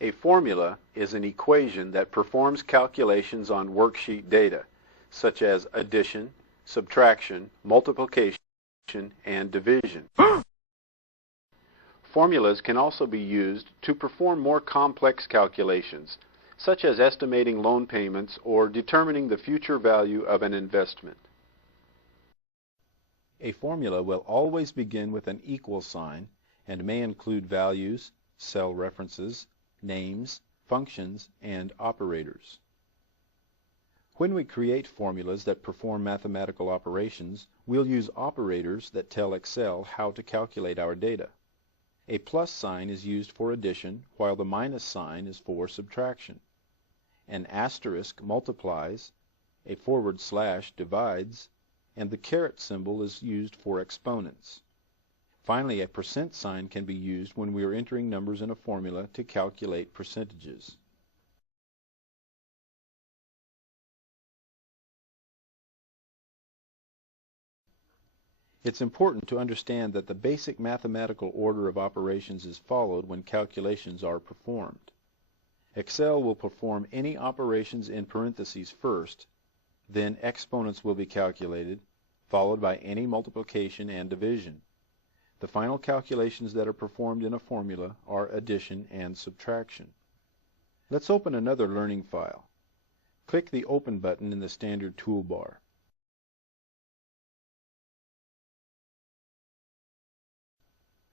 A formula is an equation that performs calculations on worksheet data, such as addition, subtraction, multiplication, and division. Formulas can also be used to perform more complex calculations, such as estimating loan payments or determining the future value of an investment. A formula will always begin with an equal sign and may include values, cell references, names, functions, and operators. When we create formulas that perform mathematical operations, we'll use operators that tell Excel how to calculate our data. A plus sign is used for addition, while the minus sign is for subtraction. An asterisk multiplies, a forward slash divides, and the caret symbol is used for exponents. Finally, a percent sign can be used when we are entering numbers in a formula to calculate percentages. It's important to understand that the basic mathematical order of operations is followed when calculations are performed. Excel will perform any operations in parentheses first, then exponents will be calculated, followed by any multiplication and division. The final calculations that are performed in a formula are addition and subtraction. Let's open another learning file. Click the Open button in the standard toolbar.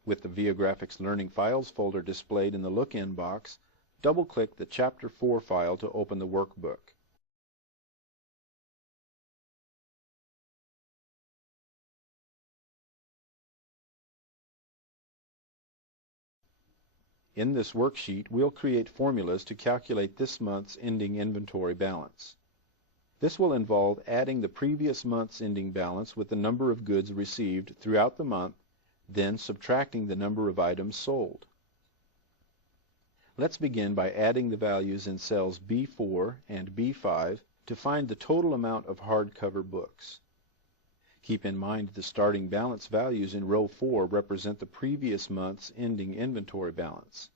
With the Viagrafix Learning Files folder displayed in the Look-In box, double-click the Chapter 4 file to open the workbook. In this worksheet, we'll create formulas to calculate this month's ending inventory balance. This will involve adding the previous month's ending balance with the number of goods received throughout the month, then subtracting the number of items sold. Let's begin by adding the values in cells B4 and B5 to find the total amount of hardcover books. Keep in mind the starting balance values in row 4 represent the previous month's ending inventory balance.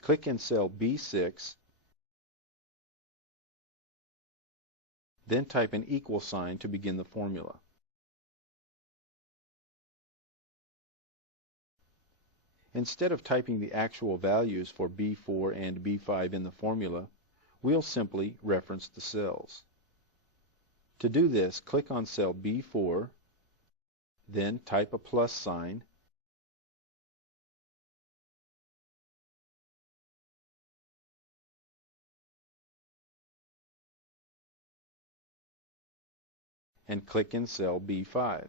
Click in cell B6, then type an equal sign to begin the formula. Instead of typing the actual values for B4 and B5 in the formula, we'll simply reference the cells. To do this, click on cell B4, then type a plus sign, and click in cell B5.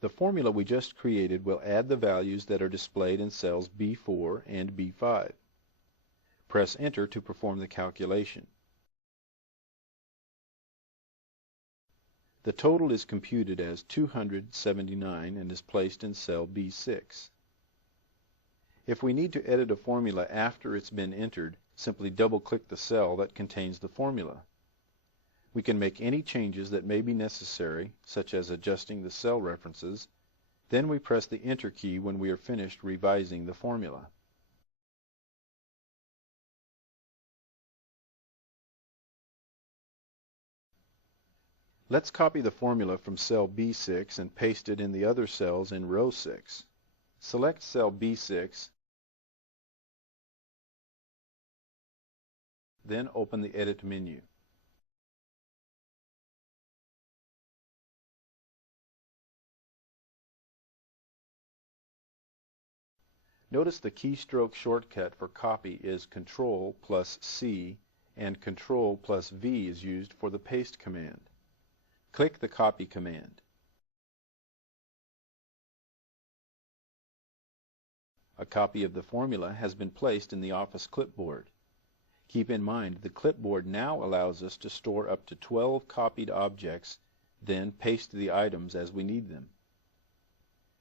The formula we just created will add the values that are displayed in cells B4 and B5. Press Enter to perform the calculation. The total is computed as 279 and is placed in cell B6. If we need to edit a formula after it's been entered, simply double-click the cell that contains the formula. We can make any changes that may be necessary, such as adjusting the cell references. Then we press the Enter key when we are finished revising the formula. Let's copy the formula from cell B6 and paste it in the other cells in row 6. Select cell B6, then open the Edit menu. Notice the keystroke shortcut for copy is Control plus C, and Control plus V is used for the paste command. Click the Copy command. A copy of the formula has been placed in the Office clipboard. Keep in mind the clipboard now allows us to store up to 12 copied objects, then paste the items as we need them.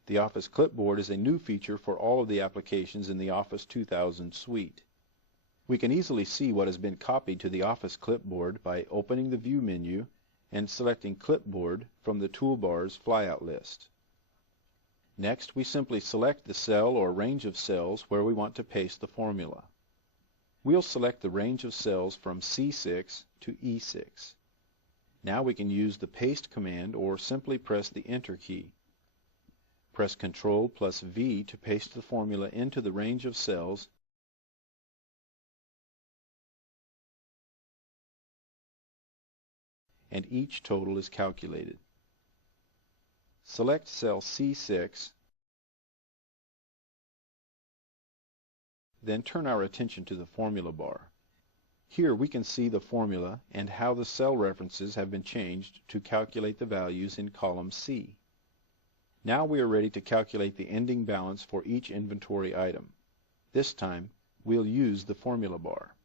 The Office clipboard is a new feature for all of the applications in the Office 2000 suite. We can easily see what has been copied to the Office clipboard by opening the View menu and selecting Clipboard from the toolbar's flyout list. Next, we simply select the cell or range of cells where we want to paste the formula. We'll select the range of cells from C6 to E6. Now we can use the paste command or simply press the Enter key. Press Ctrl plus V to paste the formula into the range of cells and each total is calculated. Select cell C6, then turn our attention to the formula bar. Here we can see the formula and how the cell references have been changed to calculate the values in column C. Now we are ready to calculate the ending balance for each inventory item. This time, we'll use the formula bar.